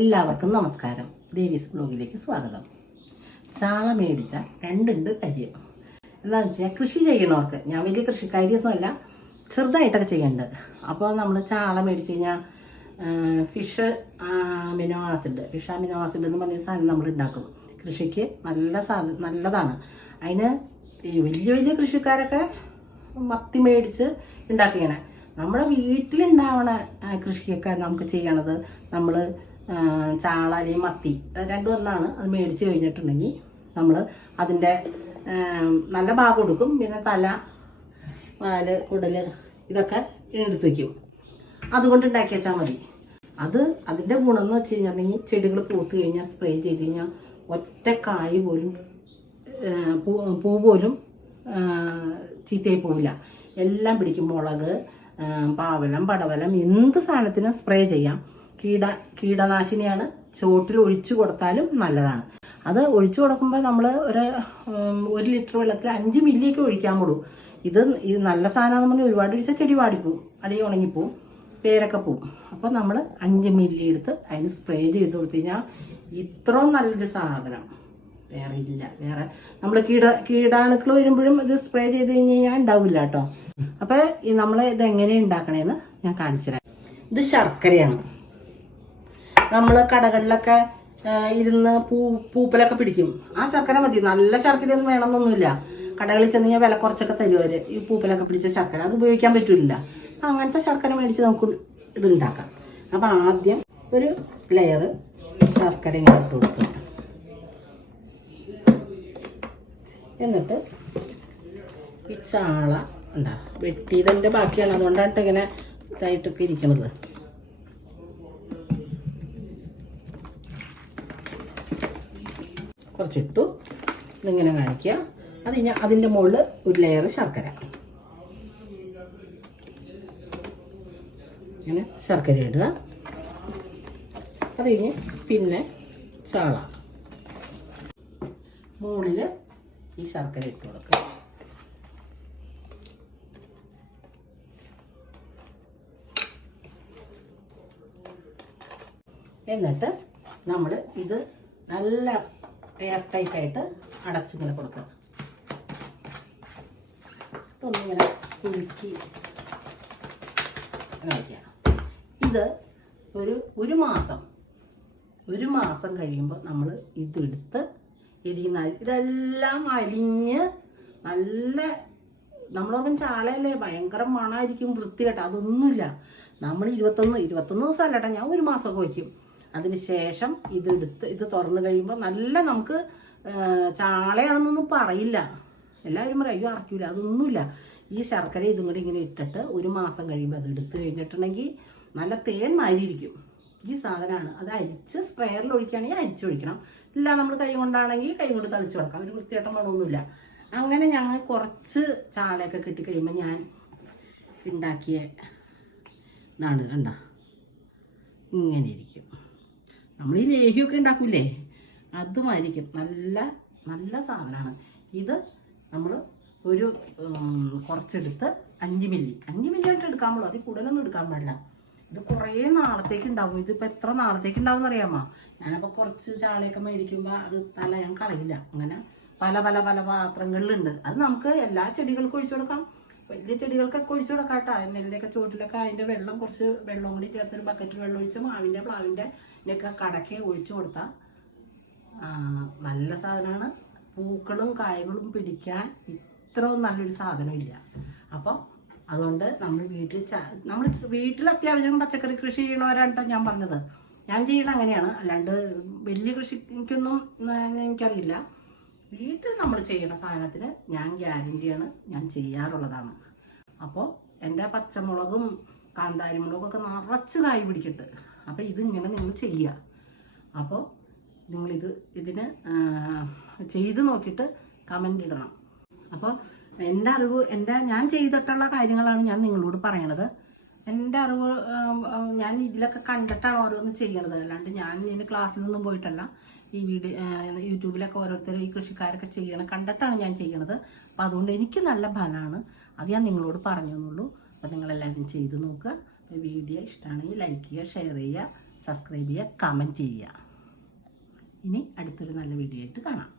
എല്ലാവർക്കും നമസ്കാരം. ദേവീസ് ബ്ലോഗിലേക്ക് സ്വാഗതം. ചാള മേടിച്ച രണ്ടുണ്ട് തയ്യ എന്താണെന്ന് വെച്ചാൽ കൃഷി ചെയ്യണവർക്ക് ഞാൻ വലിയ കൃഷിക്കാരിയൊന്നുമല്ല ചെറുതായിട്ടൊക്കെ ചെയ്യുന്നുണ്ട് അപ്പോൾ നമ്മൾ ചാള മേടിച്ച് കഴിഞ്ഞാൽ fish amino acid fish amino acid എന്ന് പറഞ്ഞ സാധനം നമ്മൾ ഉണ്ടാക്കും. കൃഷിക്ക് നല്ല സാധനം നല്ലതാണ്. അതിന് വലിയ വലിയ കൃഷിക്കാരൊക്കെ മത്തി മേടിച്ച് ഉണ്ടാക്കുകയാണ് നമ്മുടെ വീട്ടിലുണ്ടാവണ കൃഷിയൊക്കെ നമുക്ക് ചെയ്യണത് നമ്മൾ ചാള അല്ലെങ്കിൽ മത്തി രണ്ടും ഒന്നാണ്. അത് മേടിച്ച് കഴിഞ്ഞിട്ടുണ്ടെങ്കിൽ നമ്മൾ അതിന്റെ നല്ല ഭാഗം കൊടുക്കും. പിന്നെ തല വാൽ കുടൽ ഇതൊക്കെ എടുത്ത് വയ്ക്കും. അതുകൊണ്ട് ഉണ്ടാക്കി വെച്ചാൽ മതി. അത് അതിന്റെ ഗുണം എന്ന് വെച്ച് കഴിഞ്ഞിട്ടുണ്ടെങ്കിൽ ചെടികൾ പൂത്ത് കഴിഞ്ഞാൽ സ്പ്രേ ചെയ്ത് കഴിഞ്ഞാൽ ഒറ്റ പോലും പൂ പൂ പോലും ചീത്തയായി പോവില്ല. എല്ലാം പിടിക്കും മുളക് പാവലം പടവലം എന്ത് സാധനത്തിനും സ്പ്രേ ചെയ്യാം. കീട കീടനാശിനിയാണ് ചോട്ടിൽ ഒഴിച്ചു കൊടുത്താലും നല്ലതാണ്. അത് ഒഴിച്ചു കൊടുക്കുമ്പോൾ നമ്മൾ ഒരു ഒരു ലിറ്റർ വെള്ളത്തിൽ അഞ്ച് മില്ലിയൊക്കെ ഒഴിക്കാൻ പോളൂ ഇത് ഇത് നല്ല സാധനമാണെന്ന് പറഞ്ഞാൽ ഒരുപാട് ഒഴിച്ചാൽ ചെടി വാടിപ്പോവും അല്ലെങ്കിൽ ഉണങ്ങിപ്പോവും പേരൊക്കെ പോവും. അപ്പോൾ നമ്മൾ അഞ്ച് മില്ലി എടുത്ത് അതിന് സ്പ്രേ ചെയ്ത് കൊടുത്തു കഴിഞ്ഞാൽ ഇത്രയും നല്ലൊരു സാധനം. വേറെ ഇല്ല വേറെ. നമ്മൾ കീട കീടാണുക്കൾ വരുമ്പോഴും ഇത് സ്പ്രേ ചെയ്ത് കഴിഞ്ഞ് കഴിഞ്ഞാൽ ഉണ്ടാവില്ല കേട്ടോ. അപ്പോൾ നമ്മൾ ഇത് എങ്ങനെ ഉണ്ടാക്കണേന്ന് ഞാൻ കാണിച്ചു തരാം. ഇത് ശർക്കരയാണ്. നമ്മൾ കടകളിലൊക്കെ ഇരുന്ന് പൂ പൂപ്പലൊക്കെ പിടിക്കും. ആ ശർക്കര മതി. നല്ല ശർക്കരയൊന്നും വേണമെന്നൊന്നുമില്ല. കടകളിൽ ചെന്ന് കഴിഞ്ഞാൽ വില കുറച്ചൊക്കെ തരും അവർ. ഈ പൂപ്പലൊക്കെ പിടിച്ച ശർക്കര. അത് ഉപയോഗിക്കാൻ പറ്റില്ല അങ്ങനത്തെ ശർക്കര മേടിച്ച് നമുക്ക് ഇത് ഉണ്ടാക്കാം അപ്പം ആദ്യം ഒരു ലെയർ ശർക്കര ഇങ്ങനെ ഇട്ട് എന്നിട്ട് ഈ ചാള ഉണ്ടാ വെട്ടിയതിന്റെ ബാക്കിയാണ്. അതുകൊണ്ടാണ് ഇങ്ങനെ ഇതായിട്ടൊക്കെ ഇരിക്കണത്. കുറച്ചിട്ടു ഇതിങ്ങനെ കാണിക്കുക. അത് കഴിഞ്ഞാൽ അതിന്റെ മുകളിൽ ഒരു ലെയർ ശർക്കര. ഇങ്ങനെ ശർക്കര ഇടുക. അത് കഴിഞ്ഞ് പിന്നെ ചാള. മുകളിൽ ഈ ശർക്കര ഇട്ട് കൊടുക്കുക. എന്നിട്ട് നമ്മൾ ഇത് നല്ല എയർ ടൈറ്റ് ആയിട്ട് അടച്ചിങ്ങനെ കൊടുക്കുക ഒന്നിങ്ങനെ കുലുക്കി വയ്ക്കുക ഇത് ഒരു ഒരു മാസം ഒരു മാസം കഴിയുമ്പോൾ നമ്മൾ ഇതെടുത്ത് ഇതിന്ന് ഇതെല്ലാം അലിഞ്ഞ് നല്ല നമ്മളോർക്കും ചാളയല്ലേ ഭയങ്കര മണമായിരിക്കും വൃത്തികെട്ട അതൊന്നുമില്ല. നമ്മൾ ഇരുപത്തൊന്ന് ഇരുപത്തൊന്ന് ദിവസം അല്ലട്ടാ ഞാൻ ഒരു മാസമൊക്കെ വയ്ക്കും. അതിന് ശേഷം ഇതെടുത്ത് ഇത് തുറന്നു കഴിയുമ്പോൾ നല്ല നമുക്ക് ചാളയാണെന്നൊന്നും പറയില്ല. എല്ലാവരും പറയും അയ്യോ അറക്കില്ല അതൊന്നുമില്ല. ഈ ശർക്കര ഇതും കൂടി ഇങ്ങനെ ഇട്ടിട്ട് ഒരു മാസം കഴിയുമ്പോൾ അത് എടുത്തു കഴിഞ്ഞിട്ടുണ്ടെങ്കിൽ നല്ല തേൻ മാരിയിരിക്കും ഈ സാധനമാണ്. അത് അരിച്ച് സ്പ്രെയറിൽ ഒഴിക്കുകയാണെങ്കിൽ അരിച്ചൊഴിക്കണം ഇല്ല നമ്മൾ കൈ കൊണ്ടാണെങ്കിൽ കൈ കൊണ്ട് തളിച്ച് കൊടുക്കാം. ഒരു വൃത്തിയായിട്ട് വേണമൊന്നുമില്ല. അങ്ങനെ ഞങ്ങൾ കുറച്ച് ചാളയൊക്കെ കിട്ടിക്കഴിയുമ്പോൾ ഞാൻ ഉണ്ടാക്കിയ ഇതാണ് കണ്ട. ഇങ്ങനെ ഇരിക്കും. നമ്മൾ ഈ ലേഹ്യമൊക്കെ ഉണ്ടാക്കൂലേ? അതുമായിരിക്കും. നല്ല നല്ല സാധനമാണ്. ഇത് നമ്മൾ ഒരു കുറച്ചെടുത്ത് അഞ്ച് മില്ലി. അഞ്ച് മില്ലി ആയിട്ട് എടുക്കാൻ പാടുള്ളൂ അതിൽ കൂടുതലൊന്നും എടുക്കാൻ പാടില്ല. ഇത് കുറേ നാളത്തേക്ക് ഉണ്ടാവും. ഇതിപ്പോൾ എത്ര നാളത്തേക്ക് ഉണ്ടാവും അറിയാമോ ഞാനപ്പോൾ കുറച്ച് ചാളയൊക്കെ മേടിക്കുമ്പോൾ അത് തല ഞാൻ കളയില്ല. അങ്ങനെ പല പല പല പാത്രങ്ങളിലുണ്ട്. അത് നമുക്ക് എല്ലാ ചെടികൾക്കും ഒഴിച്ചു കൊടുക്കാം. വലിയ ചെടികൾക്കൊക്കെ ഒഴിച്ചു കൊടുക്കാം കേട്ടോ ചുവട്ടിലൊക്കെ അതിന്റെ വെള്ളം കുറച്ച് വെള്ളം കൂടി ചേർത്ത് ഒരു ബക്കറ്റിൽ വെള്ളം ഒഴിച്ച് മാവിന്റെ പ്ലാവിന്റെ ഒക്കെ കടക്കെ ഒഴിച്ചു കൊടുത്താൽ ആ, നല്ല സാധനമാണ് പൂക്കളും കായകളും പിടിക്കാൻ ഇത്ര നല്ലൊരു സാധനം ഇല്ല അപ്പം അതുകൊണ്ട് നമ്മൾ വീട്ടിൽ നമ്മൾ വീട്ടിൽ അത്യാവശ്യം പച്ചക്കറി കൃഷി ചെയ്യണവരാണ് ഞാൻ പറഞ്ഞത്. ഞാൻ ചെയ്യണ അങ്ങനെയാണ്. അല്ലാണ്ട് വലിയ കൃഷിക്കൊന്നും എനിക്കറിയില്ല. വീട്ടിൽ നമ്മൾ ചെയ്യുന്ന സാധനത്തിന് ഞാൻ ഗ്യാരണ്ടിയാണ് ഞാൻ ചെയ്യാറുള്ളതാണ്. അപ്പോൾ എന്റെ പച്ചമുളകും കാന്താരി മുളകും ഒക്കെ നിറച്ച് കായ് പിടിക്കട്ട്. അപ്പോൾ ഇതിങ്ങനെ നിങ്ങൾ ചെയ്യുക. അപ്പോൾ നിങ്ങളിത് ഇതിന് ചെയ്ത് നോക്കിയിട്ട് കമന്റ് ഇടണം. അപ്പോൾ എന്റെ അറിവ് എന്റെ ഞാൻ ചെയ്തിട്ടുള്ള കാര്യങ്ങളാണ് ഞാൻ നിങ്ങളോട് പറയണത്. എന്റെ അറിവ് ഞാൻ ഇതിലൊക്കെ കണ്ടിട്ടാണ് ഓരോന്ന് ചെയ്യണത്. അല്ലാണ്ട് ഞാൻ ഇതിന്റെ ക്ലാസ്സിനൊന്നും പോയിട്ടല്ല. ഈ വീഡിയോ യൂട്യൂബിലൊക്കെ ഓരോരുത്തർ ഈ കൃഷിക്കാരൊക്കെ ചെയ്യണം കണ്ടിട്ടാണ് ഞാൻ ചെയ്യണത്. അപ്പോൾ അതുകൊണ്ട് എനിക്ക് നല്ല ഫലമാണ് അത് ഞാൻ നിങ്ങളോട് പറഞ്ഞു എന്നുള്ളൂ അപ്പോൾ നിങ്ങളെല്ലാവരും ചെയ്ത് നോക്കുക. വീഡിയോ ഇഷ്ടമാണെങ്കിൽ ലൈക്ക് ചെയ്യുക ഷെയർ ചെയ്യുക സബ്സ്ക്രൈബ് ചെയ്യുക കമന്റ് ചെയ്യുക. ഇനി അടുത്തൊരു നല്ല വീഡിയോ ആയിട്ട് കാണാം.